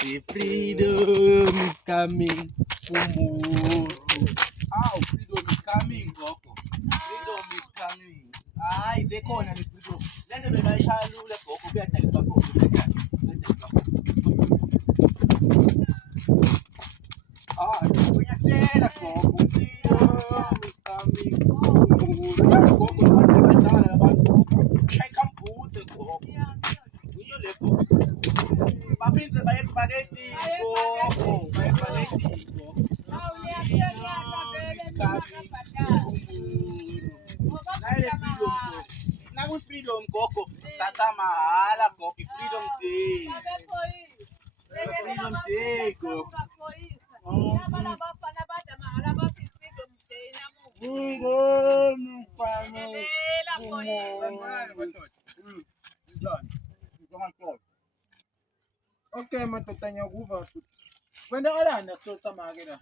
The freedom is coming. Umuru. How freedom is coming, Gogo? Freedom is coming. Isekhona le freedom. Lento bengayishaya lula Gogo kuyadayiswa Gogo. Uyashela Gogo. Freedom is coming. Umuru. Gogo abantu abadala labantu Gogo. Shayikambuthe Gogo. Iyo le Gogo. Baphinze bayekubaketi Gogo. Bayekubaketi Gogo. Freedom Gogo, Sata Mahala Gogo, Freedom Day. Freedom Day Gogo. Okay, madoda ngiyakuva futhi. Kwenzakalani nakusosa make la?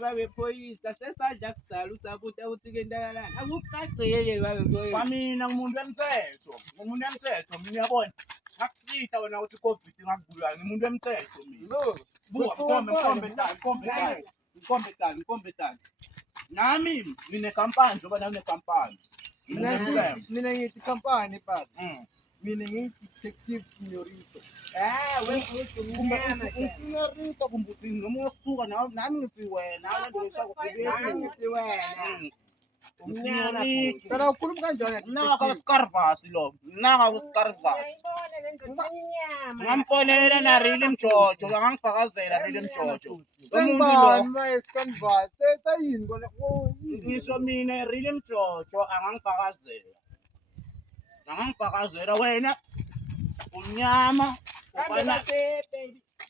Baphoyisa sesadla kudala usabuthi awuthi kwenzakalani akukucacile babephoyisa Mina ngumuntu wemthetho, mina uyabona. Ngakusita wena ukuthi iCovid ngakubulala, ngimuntu wemthetho mina. Buka, ngikombe tani. Nami nginekampani njengoba nawe unekampani. Mina ngithi company baba. Mina ngi-detective Señorito. Señorito kumbuthi noma usuka nami ngithi wena abantu ngithi wena Señorito. Phela ukhuluma kanjani? Naka Scarvas lo. Naka Scarvas. Ngamfonela na Rili Mjojo, angangifakazela Rili Mjojo. Umuntu lo Scanvas. Sesayini kona? ngisho mina Rili Mjojo angangifakazela wena umnyama ufana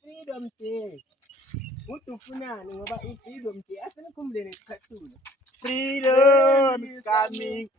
freedom day uthi ufunani ngoba i-freedom day asenikhumbuleni isikhathula freedom is coming.